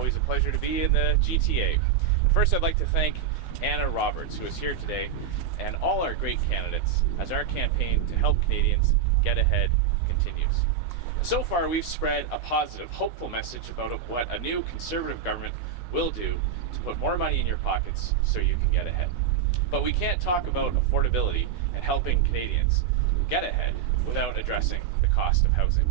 Always a pleasure to be in the GTA. First, I'd like to thank Anna Roberts, who is here today, and all our great candidates as our campaign to help Canadians get ahead continues. So far, we've spread a positive, hopeful message about what a new Conservative government will do to put more money in your pockets so you can get ahead. But we can't talk about affordability and helping Canadians get ahead without addressing the cost of housing.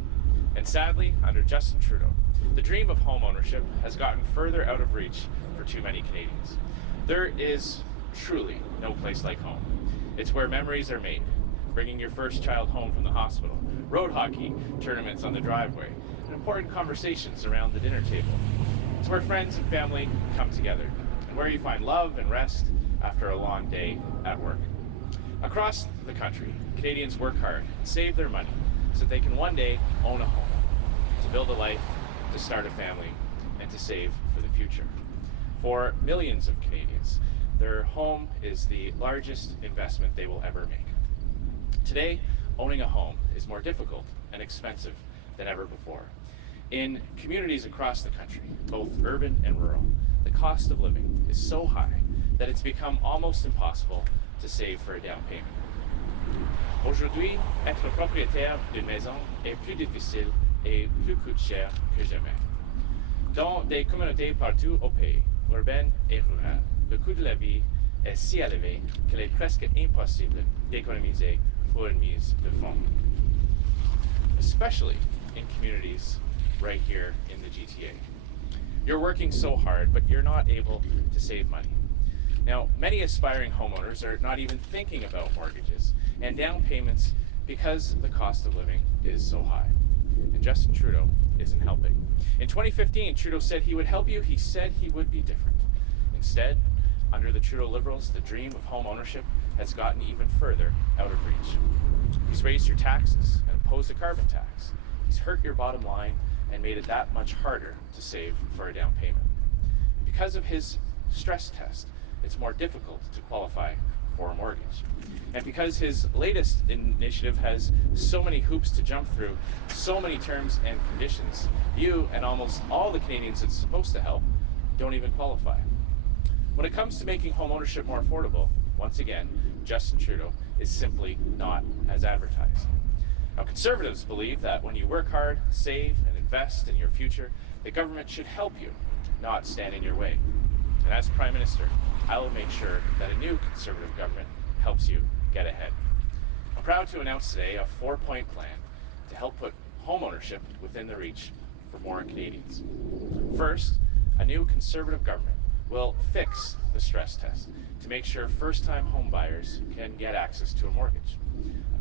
And sadly, under Justin Trudeau, the dream of home ownership has gotten further out of reach for too many Canadians. There is truly no place like home. It's where memories are made, bringing your first child home from the hospital, road hockey tournaments on the driveway, and important conversations around the dinner table. It's where friends and family come together, and where you find love and rest after a long day at work. Across the country, Canadians work hard and save their money so that they can one day own a home, to build a life, to start a family, and to save for the future. For millions of Canadians, their home is the largest investment they will ever make. Today, owning a home is more difficult and expensive than ever before. In communities across the country, both urban and rural, the cost of living is so high that it's become almost impossible to save for a down payment. Aujourd'hui, être propriétaire d'une maison est plus difficile et plus coûte cher que jamais. Dans des communautés partout au pays, urbaines et rurales, le coût de la vie est si élevé qu'il est presque impossible d'économiser pour une mise de fonds. Especially in communities right here in the GTA. You're working so hard, but you're not able to save money. Now, many aspiring homeowners are not even thinking about mortgages and down payments because the cost of living is so high. And Justin Trudeau isn't helping. In 2015, Trudeau said he would help you. He said he would be different. Instead, under the Trudeau Liberals, the dream of home ownership has gotten even further out of reach. He's raised your taxes and imposed a carbon tax. He's hurt your bottom line and made it that much harder to save for a down payment. And because of his stress test, it's more difficult to qualify for a mortgage. And because his latest initiative has so many hoops to jump through, so many terms and conditions, you and almost all the Canadians it's supposed to help don't even qualify. When it comes to making home ownership more affordable, once again, Justin Trudeau is simply not as advertised. Now, Conservatives believe that when you work hard, save, and invest in your future, the government should help you, not stand in your way. And as Prime Minister, I will make sure that a new Conservative government helps you get ahead. I'm proud to announce today a 4-point plan to help put home ownership within the reach for more Canadians. First, a new Conservative government will fix the stress test to make sure first-time home buyers can get access to a mortgage.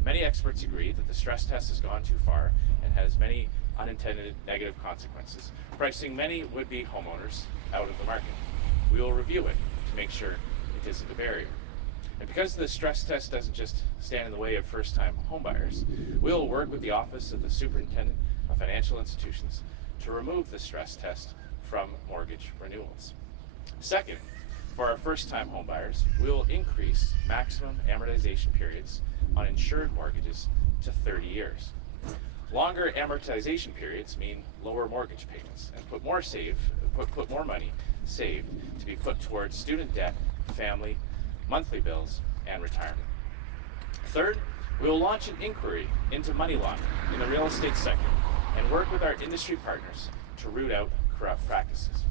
Many experts agree that the stress test has gone too far and has many unintended negative consequences, pricing many would-be homeowners out of the market. We will review it to make sure it isn't a barrier. And because the stress test doesn't just stand in the way of first-time homebuyers, we will work with the Office of the Superintendent of Financial Institutions to remove the stress test from mortgage renewals. Second, for our first-time homebuyers, we will increase maximum amortization periods on insured mortgages to 30 years. Longer amortization periods mean lower mortgage payments and put more money saved to be put towards student debt, family, monthly bills, and retirement. Third, we will launch an inquiry into money laundering in the real estate sector and work with our industry partners to root out corrupt practices.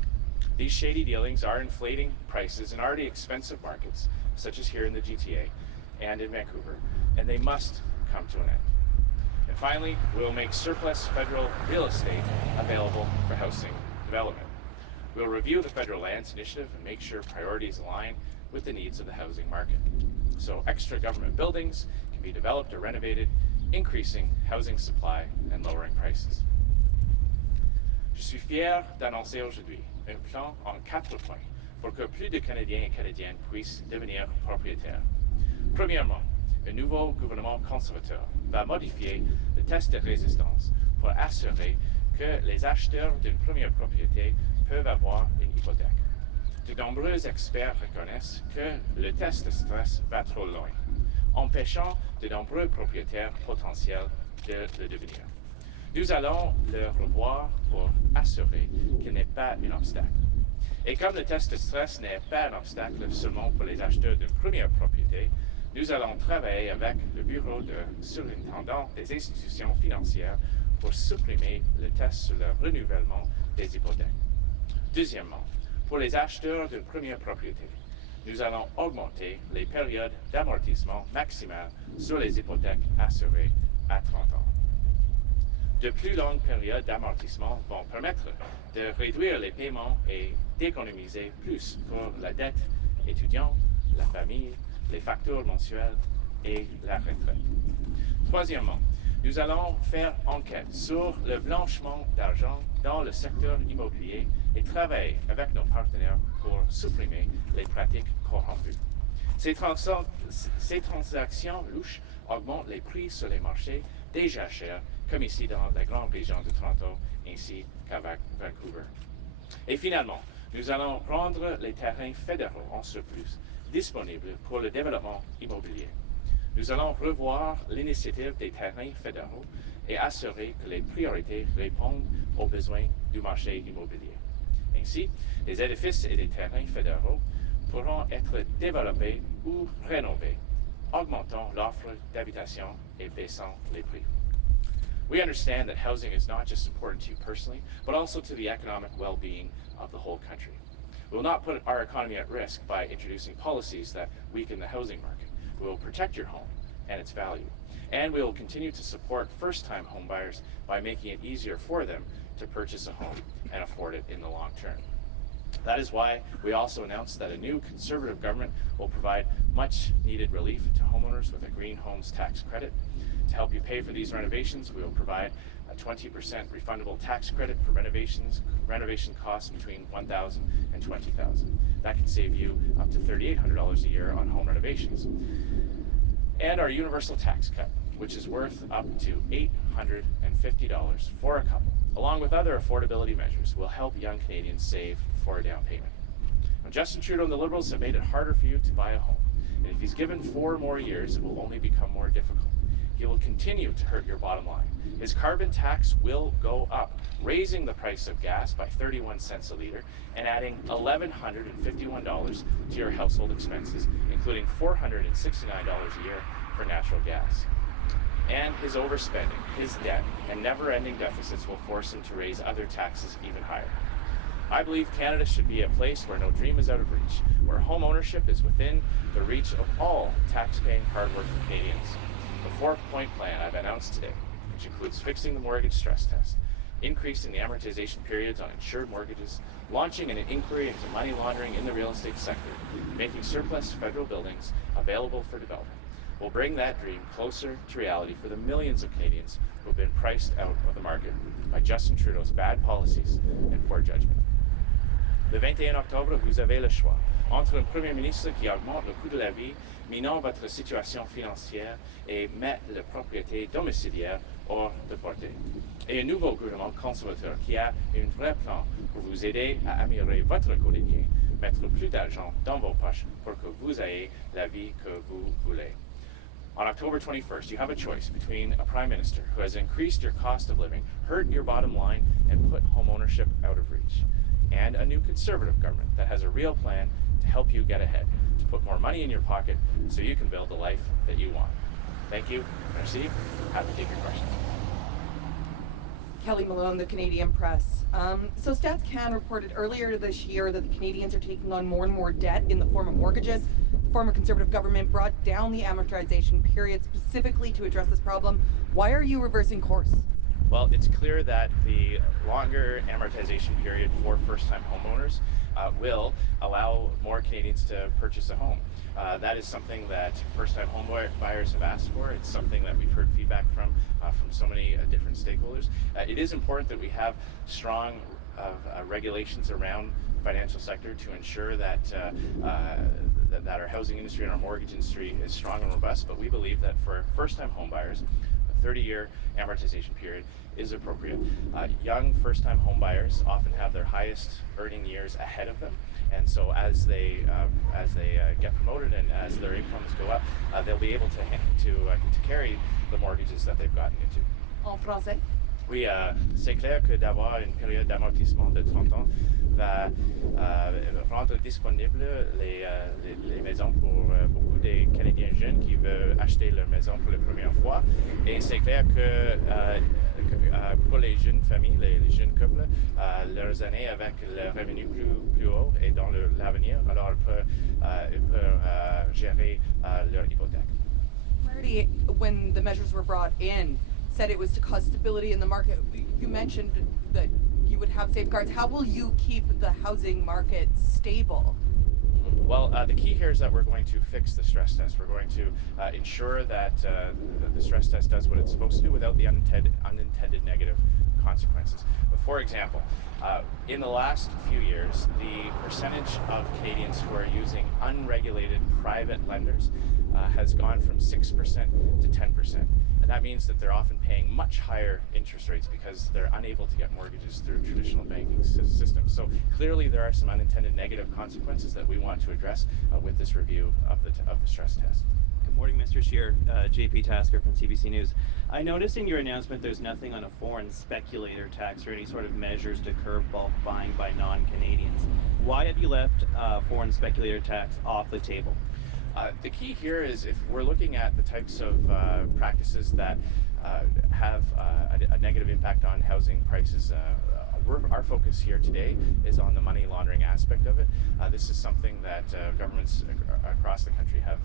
These shady dealings are inflating prices in already expensive markets, such as here in the GTA and in Vancouver, and they must come to an end. And finally, we will make surplus federal real estate available for housing development. We will review the Federal Lands Initiative and make sure priorities align with the needs of the housing market. So extra government buildings can be developed or renovated, increasing housing supply and lowering prices. Je suis fier d'annoncer aujourd'hui un plan en 4 points pour que plus de Canadiens et Canadiennes puissent devenir propriétaires. Premièrement, un nouveau gouvernement conservateur va modifier le test de résistance pour assurer que les acheteurs d'une première propriété peuvent avoir une hypothèque. De nombreux experts reconnaissent que le test de stress va trop loin, empêchant de nombreux propriétaires potentiels de le devenir. Nous allons le revoir pour assurer qu'il n'est pas un obstacle. Et comme le test de stress n'est pas un obstacle seulement pour les acheteurs d'une première propriété, nous allons travailler avec le bureau de surintendant des institutions financières pour supprimer le test sur le renouvellement des hypothèques. Deuxièmement, pour les acheteurs d'une première propriété, nous allons augmenter les périodes d'amortissement maximales sur les hypothèques assurées à 30 ans. De plus longues périodes d'amortissement vont permettre de réduire les paiements et d'économiser plus pour la dette étudiante, la famille, les factures mensuelles et la retraite. Troisièmement, nous allons faire enquête sur le blanchiment d'argent dans le secteur immobilier et travailler avec nos partenaires pour supprimer les pratiques corrompues. Ces transactions louches augmentent les prix sur les marchés déjà chers, comme ici dans la grande région de Toronto, ainsi qu'à Vancouver. Et finalement, nous allons rendre les terrains fédéraux en surplus disponibles pour le développement immobilier. Nous allons revoir l'initiative des terrains fédéraux et assurer que les priorités répondent aux besoins du marché immobilier. Ainsi, les édifices et les terrains fédéraux pourront être développés ou rénovés, augmentant l'offre d'habitation et baissant les prix. We understand that housing is not just important to you personally, but also to the economic well-being of the whole country. We will not put our economy at risk by introducing policies that weaken the housing market. We will protect your home and its value. And we will continue to support first-time homebuyers by making it easier for them to purchase a home and afford it in the long term. That is why we also announced that a new Conservative government will provide much-needed relief to homeowners with a Green Homes Tax Credit. To help you pay for these renovations, we will provide a 20% refundable tax credit for renovation costs between $1,000 and $20,000. That can save you up to $3,800 a year on home renovations. And our universal tax cut, which is worth up to $850 for a couple, along with other affordability measures, will help young Canadians save for a down payment. Now, Justin Trudeau and the Liberals have made it harder for you to buy a home. And if he's given 4 more years, it will only become more difficult. He will continue to hurt your bottom line. His carbon tax will go up, raising the price of gas by 31 cents a litre and adding $1,151 to your household expenses, including $469 a year for natural gas. And his overspending, his debt, and never-ending deficits will force him to raise other taxes even higher. I believe Canada should be a place where no dream is out of reach, where home ownership is within the reach of all tax-paying, hard-working Canadians. The 4-point plan I've announced today, which includes fixing the mortgage stress test, increasing the amortization periods on insured mortgages, launching an inquiry into money laundering in the real estate sector, making surplus federal buildings available for development, will bring that dream closer to reality for the millions of Canadians who have been priced out of the market by Justin Trudeau's bad policies and poor judgment. Le 21 octobre, vous avez le choix entre un Premier ministre qui augmente le coût de la vie, minant votre situation financière et met la propriété domiciliaire hors de portée, et un nouveau gouvernement conservateur qui a un vrai plan pour vous aider à améliorer votre quotidien, mettre plus d'argent dans vos poches pour que vous ayez la vie que vous voulez. On October 21st, you have a choice between a Prime Minister who has increased your cost of living, hurt your bottom line, and put home ownership out of reach, and a new Conservative government that has a real plan to help you get ahead, to put more money in your pocket so you can build the life that you want. Thank you. Merci. Happy to take your questions. Kelly Malone, the Canadian Press. So Stats Can reported earlier this year that the Canadians are taking on more and more debt in the form of mortgages. The former Conservative government brought down the amortization period specifically to address this problem. Why are you reversing course? Well, it's clear that the longer amortization period for first-time homeowners will allow more Canadians to purchase a home. That is something that first-time home buyers have asked for. It's something that we've heard feedback from so many different stakeholders. It is important that we have strong regulations around the financial sector to ensure that that our housing industry and our mortgage industry is strong and robust, but we believe that for first-time home buyers, 30-year amortization period is appropriate. Young first-time home buyers often have their highest earning years ahead of them, and so as they get promoted and as their incomes go up, they'll be able to carry the mortgages that they've gotten into. En français? Oui, c'est clair que d'avoir une période d'amortissement de 30 ans va rendre disponibles les maisons pour beaucoup des Canadiens jeunes qui veulent acheter leur maison pour la première fois. Et c'est clair que pour les jeunes familles, les jeunes couples, leurs années avec le revenu plus haut et dans l'avenir, alors ils peuvent gérer leur hypothèque. Marty, when the measures were brought in, said it was to cause stability in the market. You mentioned that you would have safeguards. How will you keep the housing market stable? Well, the key here is that we're going to fix the stress test. We're going to ensure that the stress test does what it's supposed to do without the unintended negative consequences. For example, in the last few years, the percentage of Canadians who are using unregulated private lenders has gone from 6% to 10%. And that means that they're often paying much higher interest rates because they're unable to get mortgages through traditional banking systems. So clearly there are some unintended negative consequences that we want to address with this review of the stress test. Good morning, Mr. Scheer. JP Tasker from CBC News. I noticed in your announcement there's nothing on a foreign speculator tax or any sort of measures to curb bulk buying by non-Canadians. Why have you left foreign speculator tax off the table? The key here is if we're looking at the types of practices that have a negative impact on housing prices, our focus here today is on the money laundering aspect of it. This is something that governments across the country have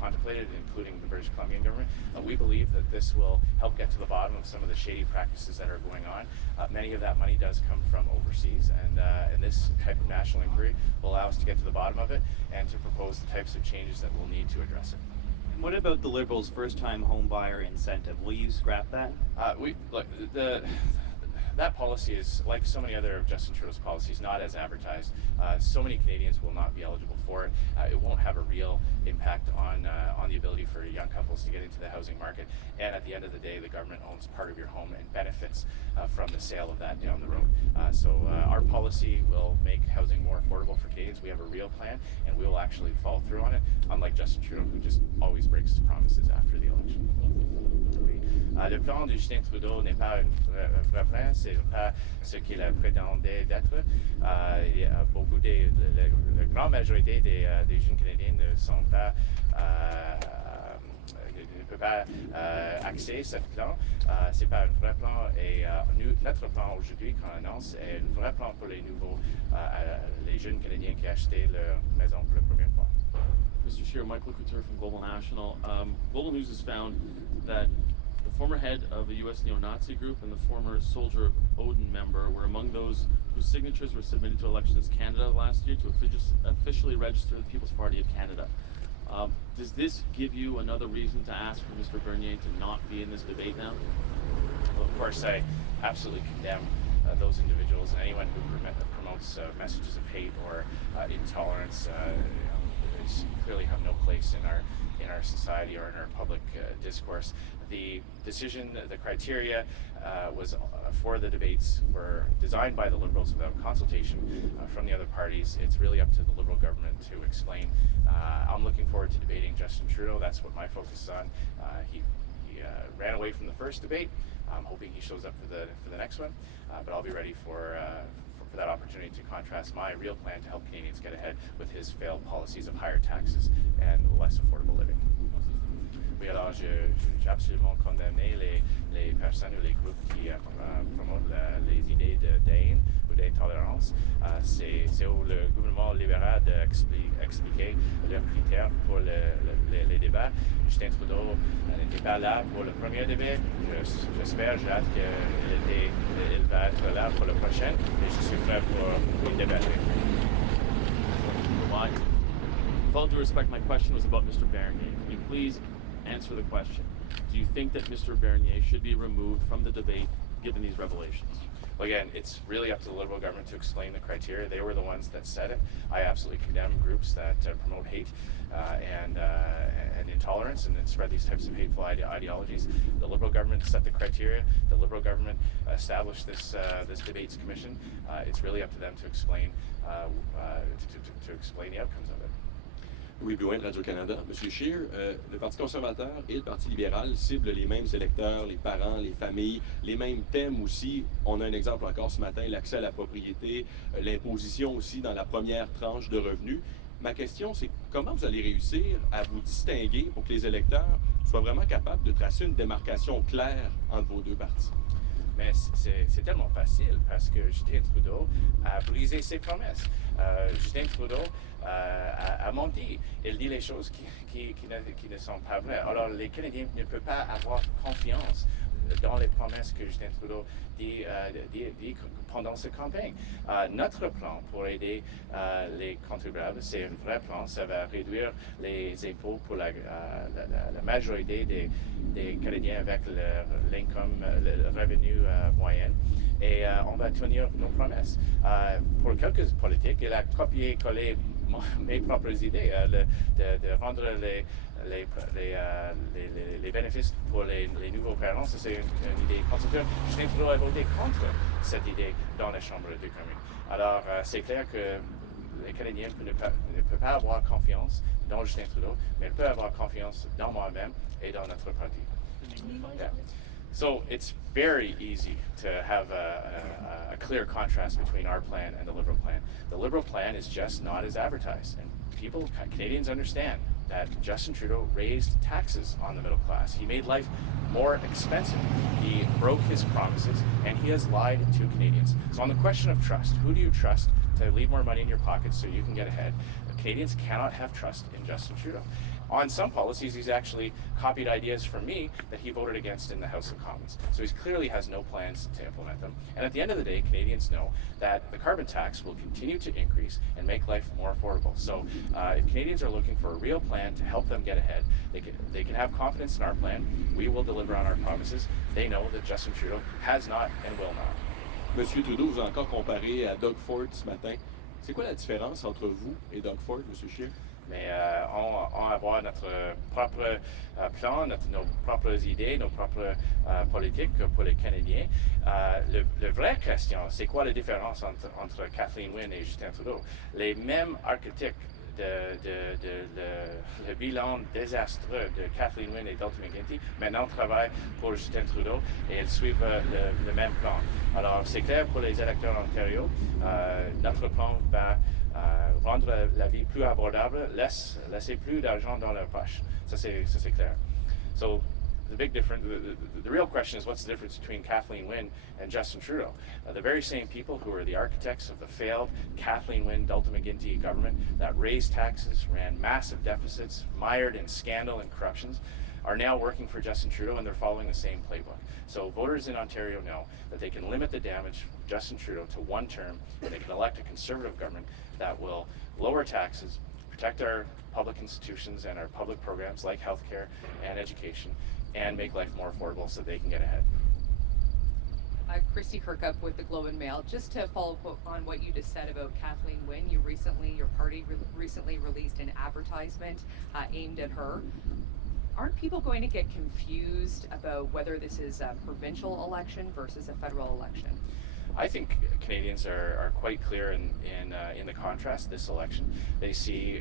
contemplated, including the British Columbian government. We believe that this will help get to the bottom of some of the shady practices that are going on. Many of that money does come from overseas, and this type of national inquiry will allow us to get to the bottom of it and to propose the types of changes that we'll need to address it. What about the Liberals' first-time home buyer incentive? Will you scrap that? That policy is, like so many other of Justin Trudeau's policies, not as advertised. So many Canadians will not be eligible for it. It won't have a real impact on the ability for young couples to get into the housing market. And at the end of the day, the government owns part of your home and benefits from the sale of that down the road. So our policy will make housing more affordable for Canadians. We have a real plan, and we will actually follow through on it, unlike Justin Trudeau, who just always breaks his promises after the election. Le plan de Justin Trudeau n'est pas un vrai plan, c'est pas ce qu'il prétendait d'être. Beaucoup la grande majorité des jeunes Canadiens ne sont pas ne peut pas accéder à ce plan. C'est pas un vrai plan et notre plan aujourd'hui qu'on annonce est un vrai plan pour les nouveaux, les jeunes Canadiens qui achetaient leur maison pour la première fois. Mr. Scheer, Michael Couture from Global National. Global News has found that the former head of a U.S. neo-Nazi group and the former Soldier of Odin member were among those whose signatures were submitted to Elections Canada last year to officially register the People's Party of Canada. Does this give you another reason to ask for Mr. Bernier to not be in this debate now? Well, of course, I absolutely condemn those individuals and anyone who promotes messages of hate or intolerance. Clearly have no place in our society or in our public discourse. The decision, the criteria was for the debates were designed by the Liberals without consultation from the other parties. It's really up to the Liberal government to explain. I'm looking forward to debating Justin Trudeau. That's what my focus is on. He ran away from the first debate. I'm hoping he shows up for the next one, but I'll be ready for that opportunity to contrast my real plan to help Canadians get ahead with his failed policies of higher taxes and less affordable living. Oui, alors j'ai absolument condamné les personnes ou les groupes qui promotent les idées de haine ou d'intolérance. C'est au le gouvernement libéral d'expliquer leurs critères pour les débats. Justin Trudeau n'était pas là pour le premier débat. J'espère, j'ai hâte qu'il va être là pour le prochain et je suis prêt pour débattre. Why? With all due respect, my question was about Mr. Bernier. Can you please answer the question? Do you think that Mr. Bernier should be removed from the debate given these revelations? Well, again, it's really up to the Liberal government to explain the criteria. They were the ones that said it. I absolutely condemn groups that promote hate and intolerance and spread these types of hateful ideologies. The Liberal government set the criteria. The Liberal government established this debates commission. It's really up to them to explain to explain the outcomes of it. Oui, Blouin de Radio-Canada. Monsieur Scheer, le Parti conservateur et le Parti libéral ciblent les mêmes électeurs, les parents, les familles, les mêmes thèmes aussi. On a un exemple encore ce matin, l'accès à la propriété, l'imposition aussi dans la première tranche de revenus. Ma question, c'est comment vous allez réussir à vous distinguer pour que les électeurs soient vraiment capables de tracer une démarcation claire entre vos deux partis? Mais c'est tellement facile parce que Justin Trudeau a brisé ses promesses. Justin Trudeau a menti. Il dit les choses qui ne sont pas vraies. Alors les Canadiens ne peuvent pas avoir confiance dans les promesses que Justin Trudeau dit pendant sa campagne. Notre plan pour aider les contribuables, c'est un vrai plan. Ça va réduire les impôts pour la majorité des Canadiens avec l'income, le revenu moyen. Et on va tenir nos promesses. Pour quelques politiques, il a copié-collé mes propres idées de rendre les bénéfices pour les nouveaux parents. Ça, c'est une idée conceptuelle. Justin Trudeau a voté contre cette idée dans la Chambre des communes. Alors, c'est clair que les Canadiens ne peuvent pas avoir confiance dans Justin Trudeau, mais ils peuvent avoir confiance dans moi-même et dans notre parti. Yeah. So it's very easy to have a clear contrast between our plan and the Liberal plan. The Liberal plan is just not as advertised. And people, Canadians understand that Justin Trudeau raised taxes on the middle class. He made life more expensive. He broke his promises, and he has lied to Canadians. So on the question of trust, who do you trust to leave more money in your pockets so you can get ahead? Canadians cannot have trust in Justin Trudeau. On some policies, he's actually copied ideas from me that he voted against in the House of Commons. So he clearly has no plans to implement them. And at the end of the day, Canadians know that the carbon tax will continue to increase and make life more affordable. So if Canadians are looking for a real plan to help them get ahead, they can have confidence in our plan. We will deliver on our promises. They know that Justin Trudeau has not and will not. Monsieur Trudeau vous a encore comparé à Doug Ford ce matin. C'est quoi la différence entre vous et Doug Ford, Monsieur Scheer? Mais on va avoir notre propre plan, nos propres idées, nos propres politiques pour les Canadiens. La vraie question, c'est quoi la différence entre Kathleen Wynne et Justin Trudeau? Les mêmes architectes le bilan désastreux de Kathleen Wynne et Dalton McGuinty maintenant travaillent pour Justin Trudeau et ils suivent le même plan. Alors c'est clair pour les électeurs en Ontario, notre plan va rendre la vie plus abordable, laisser plus d'argent dans leur poche. Ça c'est clair. So the big difference, the real question is what's the difference between Kathleen Wynne and Justin Trudeau? The very same people who are the architects of the failed Kathleen Wynne, Dalton McGuinty government that raised taxes, ran massive deficits, mired in scandal and corruptions, are now working for Justin Trudeau, and they're following the same playbook. So voters in Ontario know that they can limit the damage from Justin Trudeau to one term, and they can elect a Conservative government that will lower taxes, protect our public institutions and our public programs like healthcare and education, and make life more affordable so they can get ahead. Christy Kirkup with the Globe and Mail. Just to follow up on what you just said about Kathleen Wynne, your party recently released an advertisement aimed at her. Aren't people going to get confused about whether this is a provincial election versus a federal election? I think Canadians are quite clear in the contrast this election. They see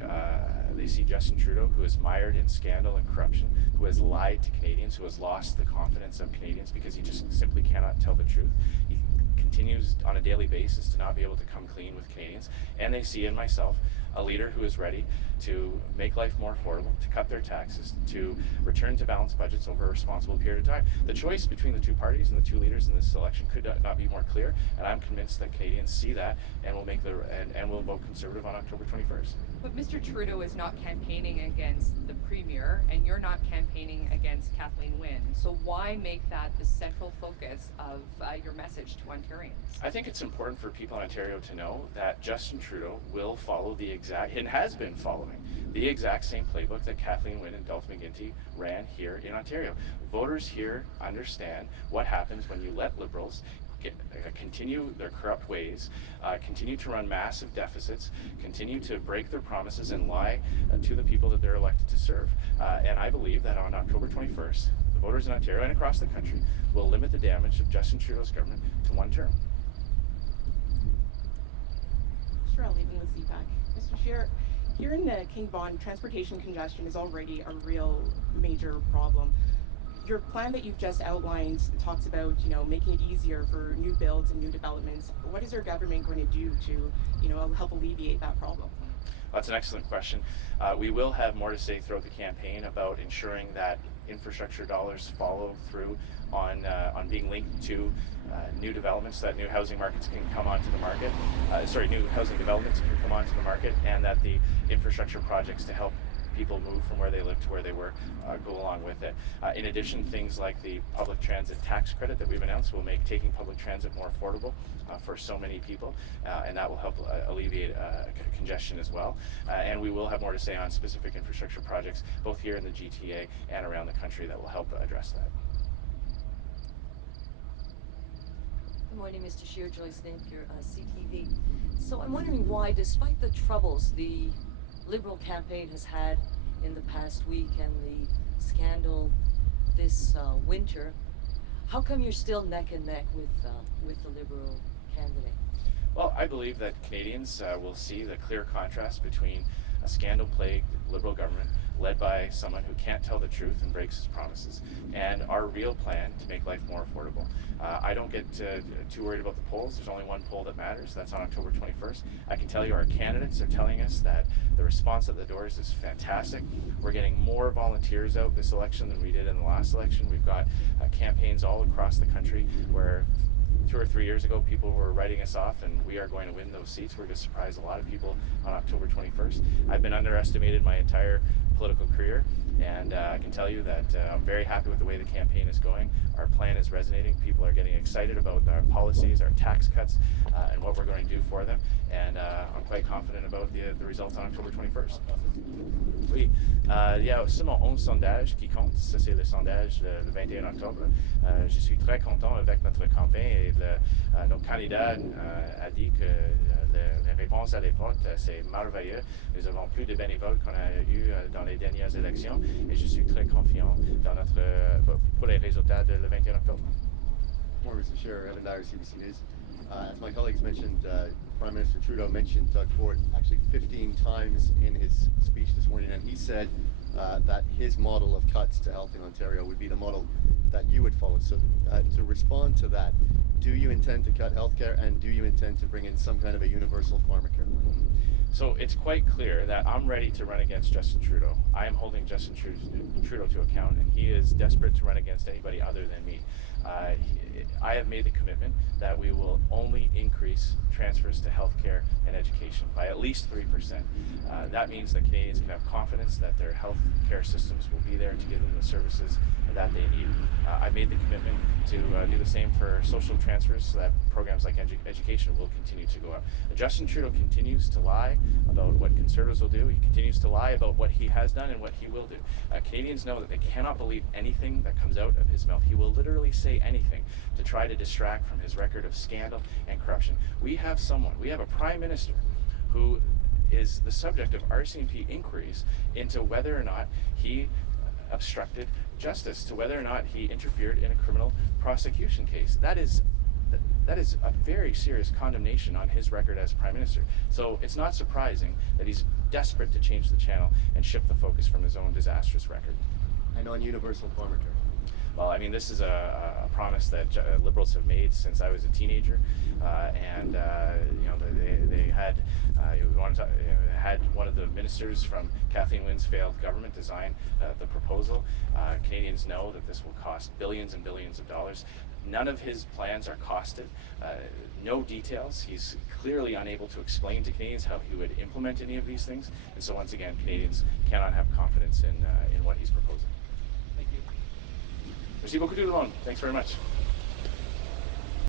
Justin Trudeau, who is mired in scandal and corruption, who has lied to Canadians, who has lost the confidence of Canadians because he just simply cannot tell the truth. He continues on a daily basis to not be able to come clean with Canadians. And they see in myself a leader who is ready to make life more affordable, to cut their taxes, to return to balanced budgets over a responsible period of time. The choice between the two parties and the two leaders in this election could not be more clear, and I'm convinced that Canadians see that and will vote Conservative on October 21st. But Mr. Trudeau is not campaigning against the Premier, and you're not campaigning against Kathleen Wynne. So why make that the central focus of your message to Ontarians? I think it's important for people in Ontario to know that Justin Trudeau will follow and has been following the exact same playbook that Kathleen Wynne and Dalton McGuinty ran here in Ontario. Voters here understand what happens when you let Liberals continue their corrupt ways, continue to run massive deficits, continue to break their promises and lie to the people that they're elected to serve. And I believe that on October 21st, the voters in Ontario and across the country will limit the damage of Justin Trudeau's government to one term. Cheryl Levin with CPAC. Mr. Scheer, Here in King Vaughan, transportation congestion is already a real major problem. Your plan that you've just outlined talks about, making it easier for new builds and new developments. What is our government going to do to, help alleviate that problem? That's an excellent question. We will have more to say throughout the campaign about ensuring that infrastructure dollars follow through on being linked to new developments, that new housing markets can come onto the market. New housing developments can come onto the market, and that the infrastructure projects to help people move from where they live to where they work go along with it. In addition, things like the public transit tax credit that we've announced will make taking public transit more affordable for so many people, and that will help alleviate congestion as well. And we will have more to say on specific infrastructure projects, both here in the GTA and around the country, that will help address that. Good morning, Mr. Scheer. Joyce Napier, CTV. So I'm wondering why, despite the troubles the Liberal campaign has had in the past week and the scandal this winter, how come you're still neck and neck with the Liberal candidate? Well, I believe that Canadians will see the clear contrast between a scandal-plagued Liberal government led by someone who can't tell the truth and breaks his promises, and our real plan to make life more affordable. I don't get too worried about the polls. There's only one poll that matters. That's on October 21st. I can tell you our candidates are telling us that the response at the doors is fantastic. We're getting more volunteers out this election than we did in the last election. We've got campaigns all across the country where 2 or 3 years ago, people were writing us off, and we are going to win those seats. We're going to surprise a lot of people on October 21st. I've been underestimated my entire political career, and I can tell you that I'm very happy with the way the campaign is going. Our plan is resonating. People are getting excited about our policies, our tax cuts, and what we're going to do for them. And I'm quite confident about the results on October 21st. Oui, il y a seulement 11 sondages qui comptent. Ça, c'est le sondage le 21 octobre. Je suis très content avec notre campagne et nos candidats a dit que les réponses à l'époque, c'est merveilleux. Nous avons plus de bénévoles qu'on a eu dans les dernières élections et je suis très confiant dans pour les résultats de le 21 octobre. Morning, Mr. Scheer. Evan Dyer, CBC News. As my colleagues mentioned, Prime Minister Trudeau mentioned Doug Ford actually 15 times in his speech this morning, and he said that his model of cuts to health in Ontario would be the model that you would follow. So to respond to that, do you intend to cut healthcare, and do you intend to bring in some kind of a universal pharmacare plan? So it's quite clear that I'm ready to run against Justin Trudeau. I am holding Justin Trudeau to account, and he is desperate to run against anybody other than me. I have made the commitment that we will only increase transfers to healthcare and education by at least 3%. That means that Canadians can have confidence that their healthcare systems will be there to give them the services that they need. I made the commitment to do the same for social transfers so that programs like education will continue to go up. Justin Trudeau continues to lie about what Conservatives will do. He continues to lie about what he has done and what he will do. Canadians know that they cannot believe anything that comes out of his mouth. He will literally say anything to try to distract from his record of scandal and corruption. We have a Prime Minister who is the subject of RCMP inquiries into whether or not he obstructed justice, to whether or not he interfered in a criminal prosecution case. That is a very serious condemnation on his record as Prime Minister. So it's not surprising that he's desperate to change the channel and shift the focus from his own disastrous record. And on universal pharmacare? Well, I mean, this is a promise that Liberals have made since I was a teenager, and they had had one of the ministers from Kathleen Wynne's failed government design the proposal. Canadians know that this will cost billions and billions of dollars. None of his plans are costed, no details. He's clearly unable to explain to Canadians how he would implement any of these things, and so once again, Canadians cannot have confidence in what he's proposing. Thank you. Merci beaucoup tout le monde. Thanks very much.